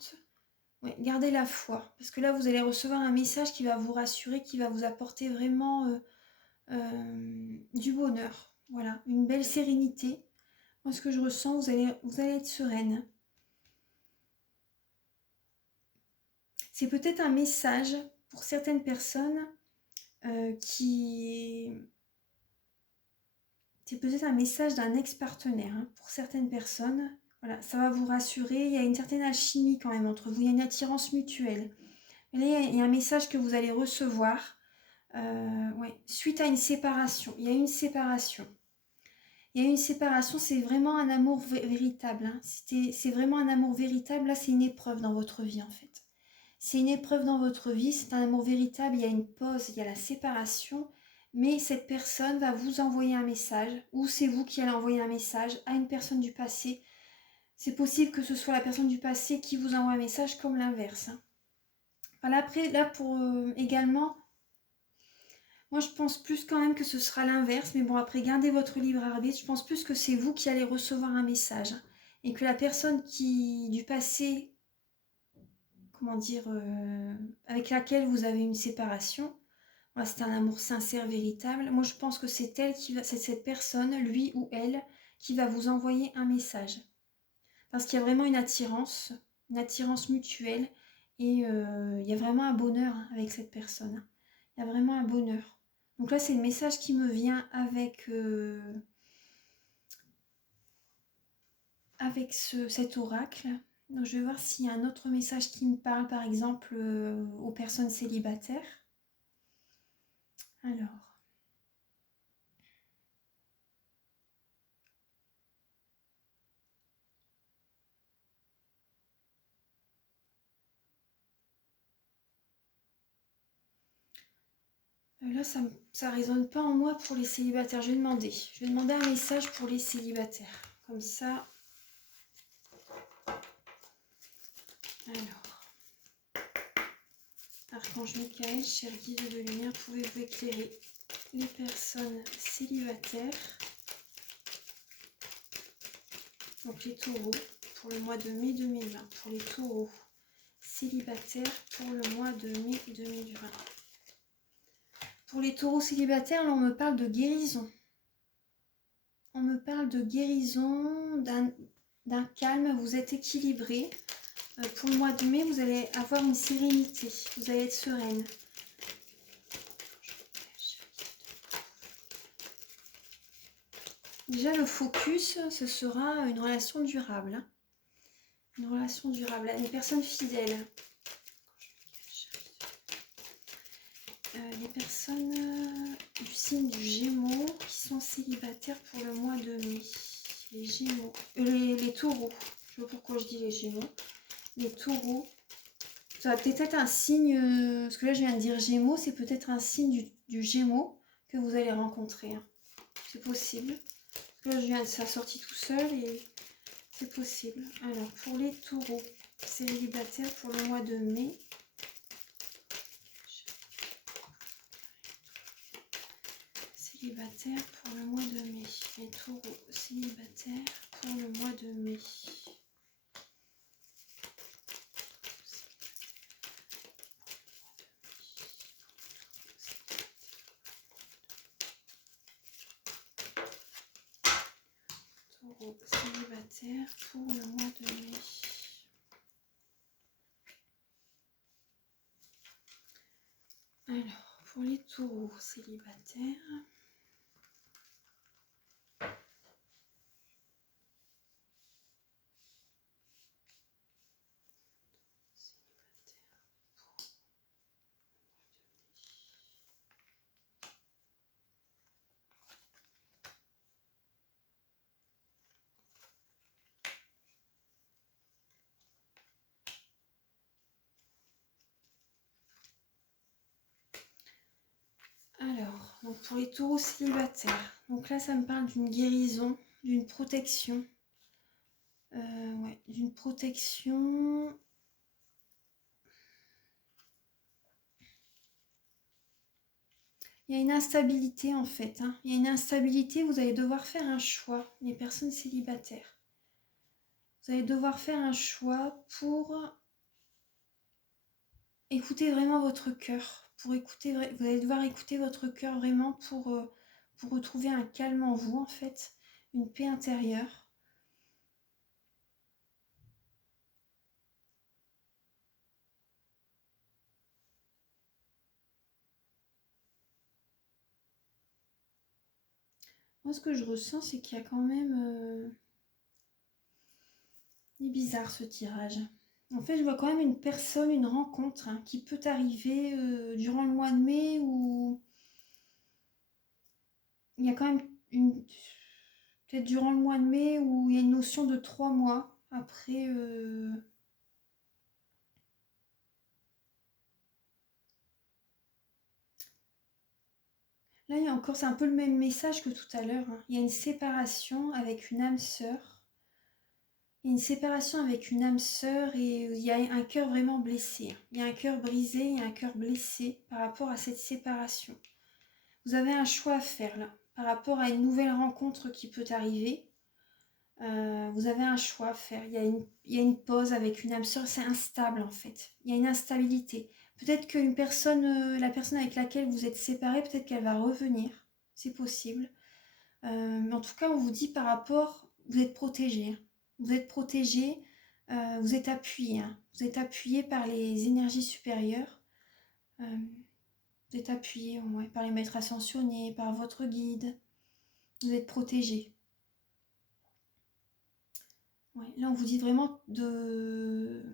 croyante. Ouais, gardez la foi, parce que là, vous allez recevoir un message qui va vous rassurer, qui va vous apporter vraiment du bonheur. Voilà, une belle sérénité. Moi, ce que je ressens, vous allez être sereine. C'est peut-être un message pour certaines personnes qui... C'est peut-être un message d'un ex-partenaire hein, pour certaines personnes. Voilà, ça va vous rassurer. Il y a une certaine alchimie quand même entre vous. Il y a une attirance mutuelle. Et là, il y a un message que vous allez recevoir ouais, suite à une séparation. Il y a une séparation. Il y a une séparation, c'est vraiment un amour véritable. Hein. C'est vraiment un amour véritable. Là, c'est une épreuve dans votre vie en fait. C'est une épreuve dans votre vie, c'est un amour véritable. Il y a une pause, il y a la séparation. Mais cette personne va vous envoyer un message, ou c'est vous qui allez envoyer un message à une personne du passé. C'est possible que ce soit la personne du passé qui vous envoie un message comme l'inverse. Hein. Voilà, après, là, pour également, moi je pense plus quand même que ce sera l'inverse, mais bon, après, gardez votre libre arbitre. Je pense plus que c'est vous qui allez recevoir un message. Hein, et que la personne du passé, comment dire, avec laquelle vous avez une séparation, voilà, c'est un amour sincère, véritable. Moi, je pense que c'est c'est cette personne, lui ou elle, qui va vous envoyer un message. Parce qu'il y a vraiment une attirance mutuelle, et il y a vraiment un bonheur hein, avec cette personne. Il y a vraiment un bonheur. Donc là, c'est le message qui me vient avec cet oracle. Donc je vais voir s'il y a un autre message qui me parle, par exemple, aux personnes célibataires. Alors. Là, ça résonne pas en moi pour les célibataires. Je vais demander. Je vais demander un message pour les célibataires. Comme ça. Alors. Archange Michael, cher guide de lumière, pouvez-vous éclairer les personnes célibataires? Donc les taureaux pour le mois de mai 2020. Pour les taureaux célibataires pour le mois de mai 2020. Pour les taureaux célibataires, là, on me parle de guérison. On me parle de guérison, d'un calme, vous êtes équilibré. Pour le mois de mai, vous allez avoir une sérénité, vous allez être sereine. Déjà, le focus, ce sera une relation durable. Hein. Une relation durable, une personne fidèle. Les personnes du signe du Gémeaux qui sont célibataires pour le mois de mai. Les Gémeaux, les taureaux. Je sais pas pourquoi je dis les Gémeaux. Les taureaux. Ça va peut-être être un signe, parce que là je viens de dire Gémeaux, c'est peut-être un signe du Gémeaux que vous allez rencontrer. Hein. C'est possible. Parce que là je viens de ça sorti tout seul et c'est possible. Alors pour les taureaux célibataires pour le mois de mai. Célibataire pour le mois de mai. Les taureaux célibataires pour le mois de mai. Taureaux célibataires pour le mois de mai. Alors, pour les taureaux célibataires. Alors, donc pour les taureaux célibataires, donc là ça me parle d'une guérison, d'une protection. Ouais, d'une protection. Il y a une instabilité en fait. Hein. Il y a une instabilité, vous allez devoir faire un choix, les personnes célibataires. Vous allez devoir faire un choix pour écoutez vraiment votre cœur. Vous allez devoir écouter votre cœur vraiment pour retrouver un calme en vous, en fait, une paix intérieure. Moi, ce que je ressens, c'est qu'il y a quand même... Il est bizarre ce tirage. En fait, je vois quand même une personne, une rencontre qui peut arriver durant le mois de mai ou il y a quand même une... Peut-être durant le mois de mai où il y a une notion de 3 mois. Après... Là, il y a encore... C'est un peu le même message que tout à l'heure. Il y a une séparation avec une âme sœur. Il y a une séparation avec une âme sœur et il y a un cœur vraiment blessé. Il y a un cœur brisé, il y a un cœur blessé par rapport à cette séparation. Vous avez un choix à faire là, par rapport à une nouvelle rencontre qui peut arriver. Vous avez un choix à faire. Il y a une pause avec une âme sœur, c'est instable en fait. Il y a une instabilité. Peut-être que la personne avec laquelle vous êtes séparés, peut-être qu'elle va revenir. C'est possible. Mais en tout cas, on vous dit par rapport, vous êtes protégé. Vous êtes protégé, vous êtes appuyé. Vous êtes appuyé par les énergies supérieures. Vous êtes appuyé par les maîtres ascensionnés, par votre guide. Vous êtes protégé. Ouais, là, on vous dit vraiment de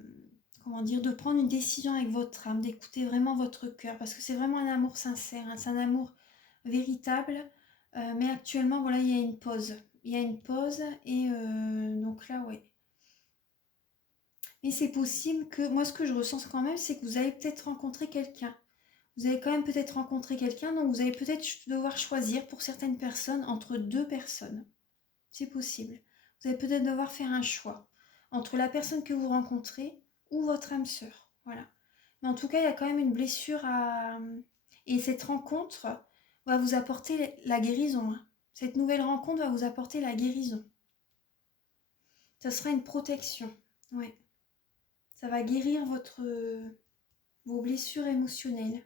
prendre une décision avec votre âme, d'écouter vraiment votre cœur, parce que c'est vraiment un amour sincère, c'est un amour véritable. Mais actuellement, voilà, il y a une pause. Il y a une pause et donc là, ouais. Mais c'est possible que, moi, ce que je ressens quand même, c'est que vous allez peut-être rencontrer quelqu'un. Vous allez quand même peut-être rencontrer quelqu'un, donc vous allez peut-être devoir choisir pour certaines personnes entre deux personnes. C'est possible. Vous allez peut-être devoir faire un choix entre la personne que vous rencontrez ou votre âme sœur. Voilà. Mais en tout cas, il y a quand même une blessure à... Et cette rencontre va vous apporter la guérison. Cette nouvelle rencontre va vous apporter la guérison. Ça sera une protection. Ouais. Ça va guérir vos blessures émotionnelles.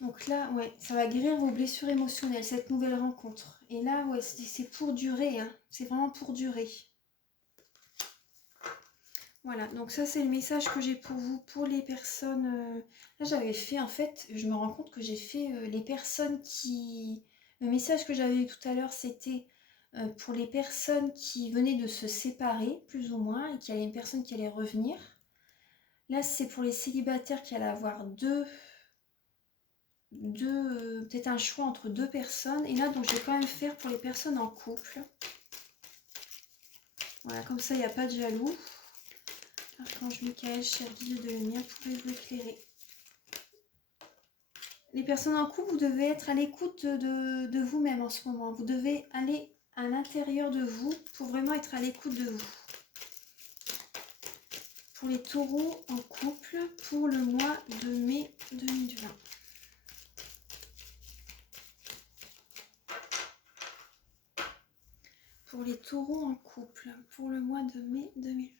Donc là, ouais, ça va guérir vos blessures émotionnelles, cette nouvelle rencontre. Et là, ouais, c'est pour durer, c'est vraiment pour durer. Voilà, donc ça c'est le message que j'ai pour vous, pour les personnes... Là j'avais fait, en fait, je me rends compte que j'ai fait les personnes qui... Le message que j'avais eu tout à l'heure, c'était pour les personnes qui venaient de se séparer, plus ou moins, et qu'il y avait une personne qui allait revenir. Là, c'est pour les célibataires qui allaient avoir peut-être un choix entre deux personnes. Et là, donc, je vais quand même faire pour les personnes en couple. Voilà, comme ça, il n'y a pas de jaloux. Archange Michael, cher guide de lumière, pouvez-vous éclairer? Les personnes en couple, vous devez être à l'écoute de vous-même en ce moment. Vous devez aller à l'intérieur de vous pour vraiment être à l'écoute de vous. Pour les taureaux en couple, pour le mois de mai 2020. Pour les taureaux en couple, pour le mois de mai 2020.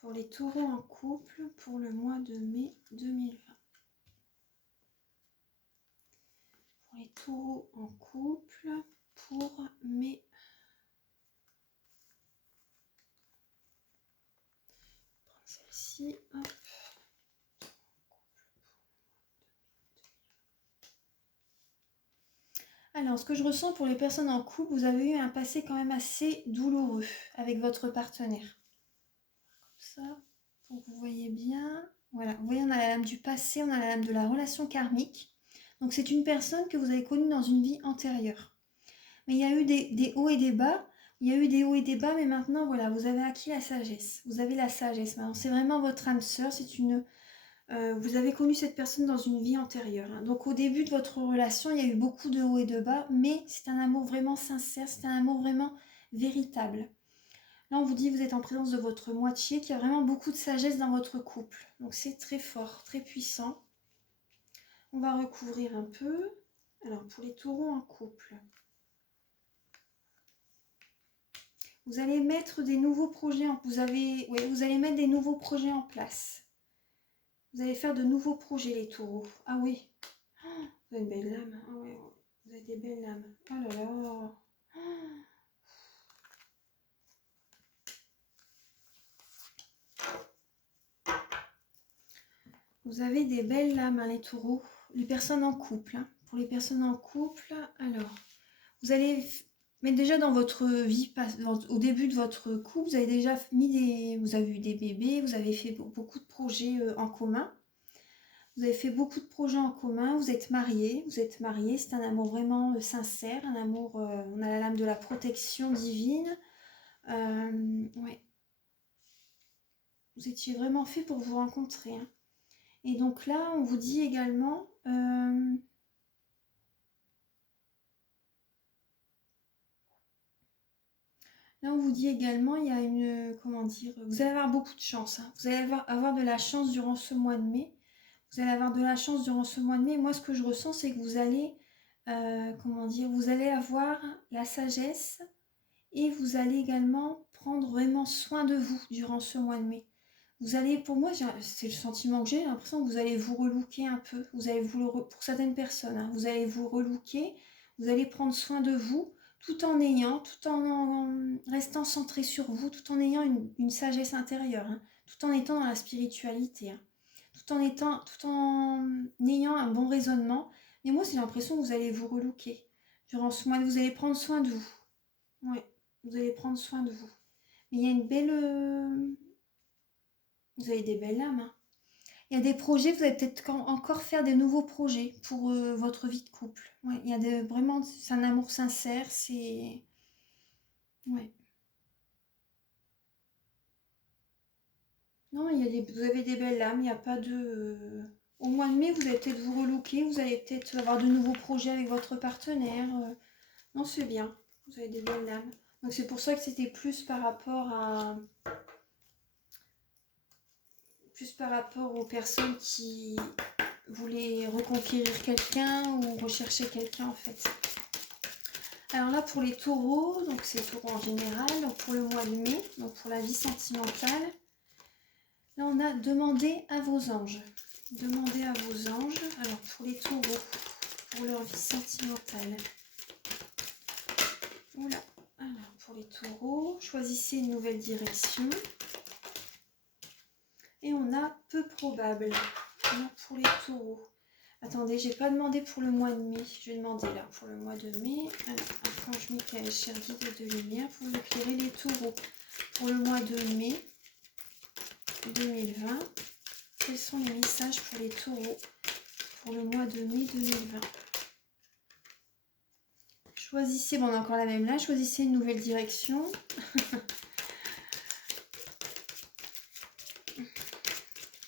Pour les taureaux en couple, pour le mois de mai 2020. Pour les taureaux en couple, pour mai. Prends celle-ci, hop. Alors, ce que je ressens pour les personnes en couple, vous avez eu un passé quand même assez douloureux avec votre partenaire. Comme ça, pour que vous voyez bien. Voilà, vous voyez, on a la lame du passé, on a la lame de la relation karmique. Donc, c'est une personne que vous avez connue dans une vie antérieure. Mais il y a eu des hauts et des bas. Il y a eu des hauts et des bas, mais maintenant, voilà, vous avez acquis la sagesse. Vous avez la sagesse maintenant. C'est vraiment votre âme sœur. Vous avez connu cette personne dans une vie antérieure. Donc au début de votre relation, il y a eu beaucoup de hauts et de bas, mais c'est un amour vraiment sincère, c'est un amour vraiment véritable. Là, on vous dit que vous êtes en présence de votre moitié, qui a vraiment beaucoup de sagesse dans votre couple. Donc c'est très fort, très puissant. On va recouvrir un peu. Alors pour les taureaux en couple. Vous allez mettre des nouveaux projets vous allez mettre des nouveaux projets en place. Vous allez faire de nouveaux projets, les taureaux. Ah oui, vous avez une belle lame. Ah ouais, vous avez des belles lames. Oh là là. Vous avez des belles lames, hein, les taureaux. Les personnes en couple. Hein. Pour les personnes en couple, alors, vous allez mettre déjà dans votre vie, au début de votre couple, vous avez déjà vous avez eu des bébés, vous avez fait beaucoup de projets en commun. Vous avez fait beaucoup de projets en commun, vous êtes mariés, c'est un amour vraiment sincère, un amour, on a la lame de la protection divine. Ouais. Vous étiez vraiment fait pour vous rencontrer. Hein. Et donc là, on vous dit également... Là, on vous dit également, il y a une... Comment dire? Vous allez avoir beaucoup de chance. Hein. Vous allez avoir de la chance durant ce mois de mai. Vous allez avoir de la chance durant ce mois de mai. Moi, ce que je ressens, c'est que vous allez... comment dire? Vous allez avoir la sagesse et vous allez également prendre vraiment soin de vous durant ce mois de mai. Vous allez, pour moi, c'est le sentiment que j'ai l'impression que vous allez vous relooker un peu. Vous allez pour certaines personnes, hein, vous allez vous relooker, vous allez prendre soin de vous, tout en restant centré sur vous, tout en ayant une sagesse intérieure, hein, tout en étant dans la spiritualité, hein, tout en ayant un bon raisonnement. Mais moi, j'ai l'impression que vous allez vous relooker. Durant ce mois, vous allez prendre soin de vous. Oui, vous allez prendre soin de vous. Mais il y a une belle... Vous avez des belles lames. Hein. Il y a des projets, vous allez peut-être encore faire des nouveaux projets pour votre vie de couple. Ouais, il y a vraiment, c'est un amour sincère, c'est... Ouais. Non, vous avez des belles lames, il n'y a pas de... Au mois de mai, vous allez peut-être vous relooker, vous allez peut-être avoir de nouveaux projets avec votre partenaire. Non, c'est bien, vous avez des belles lames. Donc c'est pour ça que c'était plus par rapport aux personnes qui voulaient reconquérir quelqu'un ou rechercher quelqu'un en fait. Alors là pour les taureaux, donc c'est les taureaux en général, donc pour le mois de mai, donc pour la vie sentimentale, là on a demandé à vos anges. Demandez à vos anges, alors pour les taureaux, pour leur vie sentimentale. Voilà, alors pour les taureaux, choisissez une nouvelle direction. Et on a peu probable. Alors pour les taureaux. Attendez, j'ai pas demandé pour le mois de mai. Je vais demander là pour le mois de mai. Alors, Archange Michael, cher guide de lumière, pour éclairer les taureaux. Pour le mois de mai 2020, quels sont les messages pour les taureaux pour le mois de mai 2020? Choisissez, bon on a encore la même là, choisissez une nouvelle direction.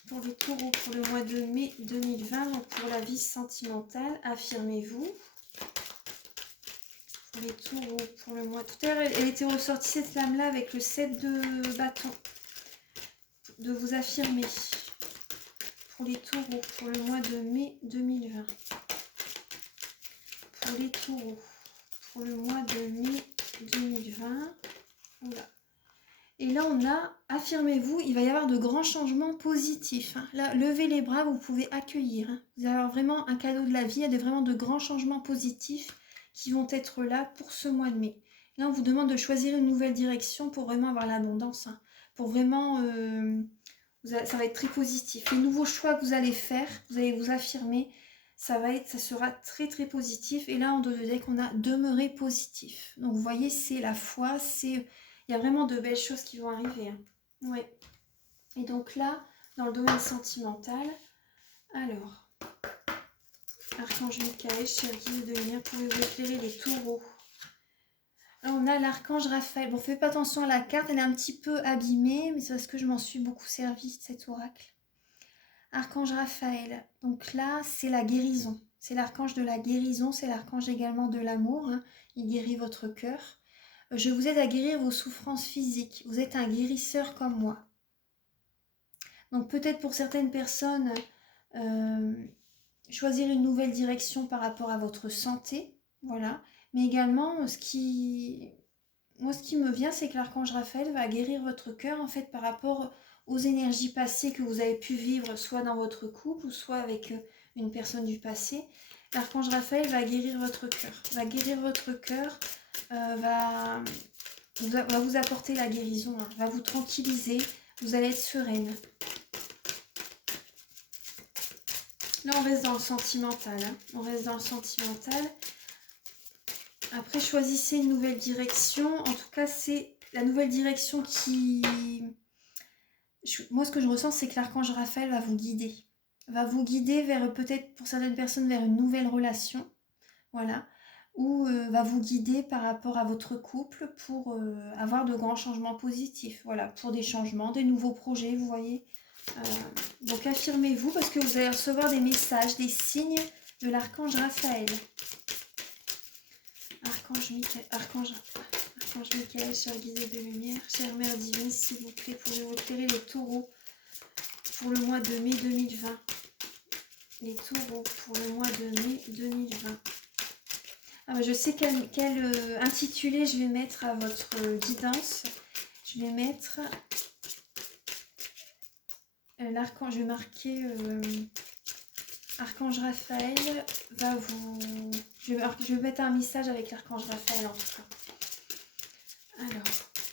Pour les taureaux pour le mois de mai 2020, donc pour la vie sentimentale, affirmez-vous. Pour les taureaux pour le mois... Tout à l'heure, elle était ressortie cette lame-là avec le 7 de bâton. De vous affirmer. Pour les taureaux pour le mois de mai 2020. Pour les taureaux pour le mois de mai 2020. Oula. Et là, on a, affirmez-vous, il va y avoir de grands changements positifs. Hein. Là, levez les bras, vous pouvez accueillir. Hein. Vous allez avoir vraiment un cadeau de la vie. Il y a vraiment de grands changements positifs qui vont être là pour ce mois de mai. Là, on vous demande de choisir une nouvelle direction pour vraiment avoir l'abondance. Hein. Pour vraiment, ça va être très positif. Les nouveaux choix que vous allez faire, vous allez vous affirmer, ça sera très très positif. Et là, en dos de deck, on a demeurer positif. Donc, vous voyez, c'est la foi, c'est... Il y a vraiment de belles choses qui vont arriver. Hein. Ouais. Et donc là, dans le domaine sentimental, alors, Archange Michael, cher guide de lumière, pouvez-vous éclairer les taureaux? Là, on a l'archange Raphaël. Bon, faites pas attention à la carte, elle est un petit peu abîmée, mais c'est parce que je m'en suis beaucoup servi de cet oracle. Archange Raphaël. Donc là, c'est la guérison. C'est l'archange de la guérison, c'est l'archange également de l'amour. Hein. Il guérit votre cœur. Je vous aide à guérir vos souffrances physiques. Vous êtes un guérisseur comme moi. Donc peut-être pour certaines personnes, choisir une nouvelle direction par rapport à votre santé. Voilà. Mais également, ce qui moi, ce qui me vient, c'est que l'archange Raphaël va guérir votre cœur, en fait, par rapport aux énergies passées que vous avez pu vivre, soit dans votre couple, ou soit avec une personne du passé. L'archange Raphaël va guérir votre cœur. Va guérir votre cœur, va vous apporter la guérison, hein, va vous tranquilliser, vous allez être sereine. Là, on reste dans le sentimental. Hein. On reste dans le sentimental. Après, choisissez une nouvelle direction. En tout cas, c'est la nouvelle direction qui... Moi, ce que je ressens, c'est que l'archange Raphaël va vous guider. Va vous guider vers, peut-être pour certaines personnes, vers une nouvelle relation. Voilà. Ou va vous guider par rapport à votre couple pour avoir de grands changements positifs. Voilà, pour des changements, des nouveaux projets, vous voyez. Donc affirmez-vous parce que vous allez recevoir des messages, des signes de l'archange Raphaël. Archange Michael, chère guidée de lumière, chère mère divine, s'il vous plaît, pouvez-vous éclairer les taureaux pour le mois de mai 2020. Les taureaux pour le mois de mai 2020. Ah, je sais quel intitulé je vais mettre à votre guidance. Je vais mettre l'archange, je vais marquer archange Raphaël va vous... Je vais mettre un message avec l'archange Raphaël en tout cas. Alors,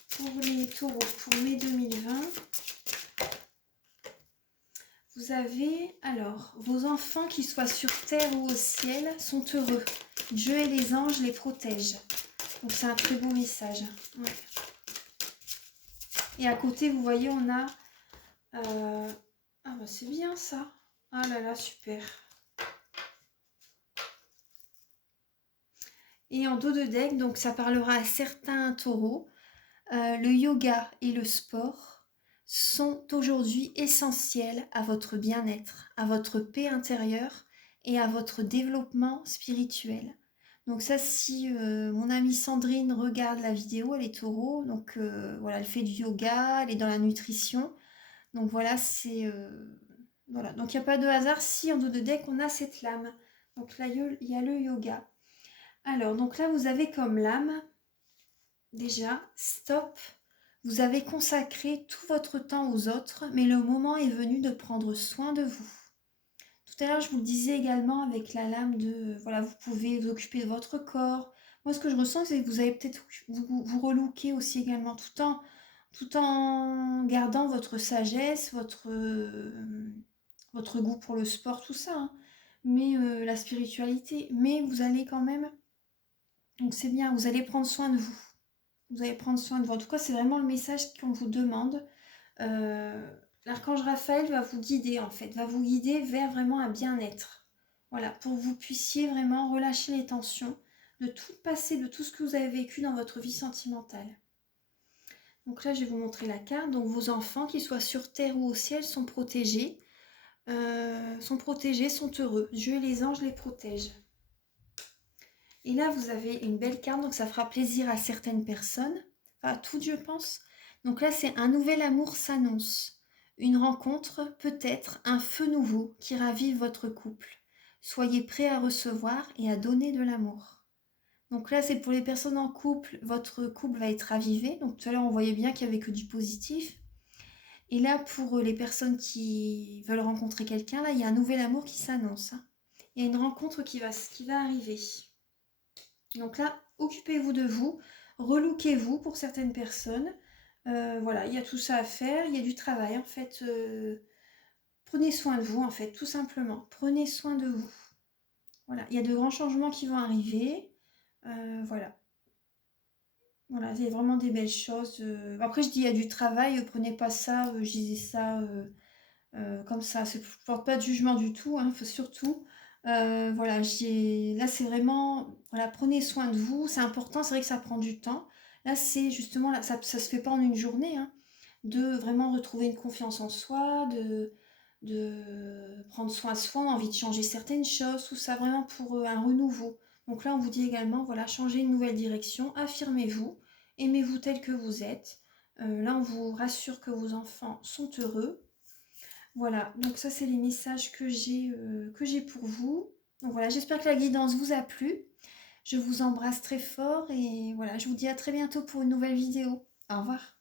pour les taureaux, pour mai 2020, vous avez, alors, vos enfants, qu'ils soient sur terre ou au ciel, sont heureux. Dieu et les anges les protègent. Donc c'est un très beau message. Ouais. Et à côté, vous voyez, on a... Ah bah c'est bien ça. Ah là là, super. Et en dos de deck, donc ça parlera à certains taureaux. Le yoga et le sport sont aujourd'hui essentiels à votre bien-être, à votre paix intérieure et à votre développement spirituel. Donc ça, si mon amie Sandrine regarde la vidéo, elle est taureau, donc voilà, elle fait du yoga, elle est dans la nutrition. Donc voilà, c'est... voilà, donc il n'y a pas de hasard si en dos de deck on a cette lame. Donc là, il y a le yoga. Alors, donc là, vous avez comme lame, déjà, stop. Vous avez consacré tout votre temps aux autres, mais le moment est venu de prendre soin de vous. Tout à l'heure, je vous le disais également avec la lame de... Voilà, vous pouvez vous occuper de votre corps. Moi, ce que je ressens, c'est que vous allez peut-être vous relooker aussi également, tout en gardant votre sagesse, votre goût pour le sport, tout ça. Hein. Mais la spiritualité. Mais vous allez quand même... Donc c'est bien, vous allez prendre soin de vous. Vous allez prendre soin de vous. En tout cas, c'est vraiment le message qu'on vous demande. L'archange Raphaël va vous guider en fait, va vous guider vers vraiment un bien-être. Voilà, pour que vous puissiez vraiment relâcher les tensions de tout le passé, de tout ce que vous avez vécu dans votre vie sentimentale. Donc là, je vais vous montrer la carte. Donc vos enfants, qu'ils soient sur terre ou au ciel, sont protégés, sont heureux. Dieu et les anges les protègent. Et là, vous avez une belle carte, donc ça fera plaisir à certaines personnes, enfin à toutes, je pense. Donc là, c'est un nouvel amour s'annonce. Une rencontre, peut-être un feu nouveau qui ravive votre couple. Soyez prêts à recevoir et à donner de l'amour. Donc là, c'est pour les personnes en couple, votre couple va être ravivé. Donc tout à l'heure, on voyait bien qu'il n'y avait que du positif. Et là, pour les personnes qui veulent rencontrer quelqu'un, là, il y a un nouvel amour qui s'annonce. Hein. Il y a une rencontre qui va arriver. Donc là, occupez-vous de vous, relookez-vous pour certaines personnes. Voilà, il y a tout ça à faire, il y a du travail en fait. Prenez soin de vous en fait, tout simplement. Prenez soin de vous. Voilà, il y a de grands changements qui vont arriver. Voilà. Voilà, il y a vraiment des belles choses. Après, je dis il y a du travail, prenez pas ça, je disais ça comme ça. Je ne porte pas de jugement du tout, hein, faut surtout. Voilà, là c'est vraiment, voilà, prenez soin de vous, c'est important, c'est vrai que ça prend du temps. Là c'est justement, là, ça se fait pas en une journée, hein, de vraiment retrouver une confiance en soi, de prendre soin de soi, envie de changer certaines choses, tout ça vraiment pour un renouveau. Donc là on vous dit également, voilà, changez une nouvelle direction, affirmez-vous, aimez-vous tel que vous êtes. Là on vous rassure que vos enfants sont heureux. Voilà, donc ça c'est les messages que j'ai pour vous. Donc voilà, j'espère que la guidance vous a plu. Je vous embrasse très fort et voilà, je vous dis à très bientôt pour une nouvelle vidéo. Au revoir.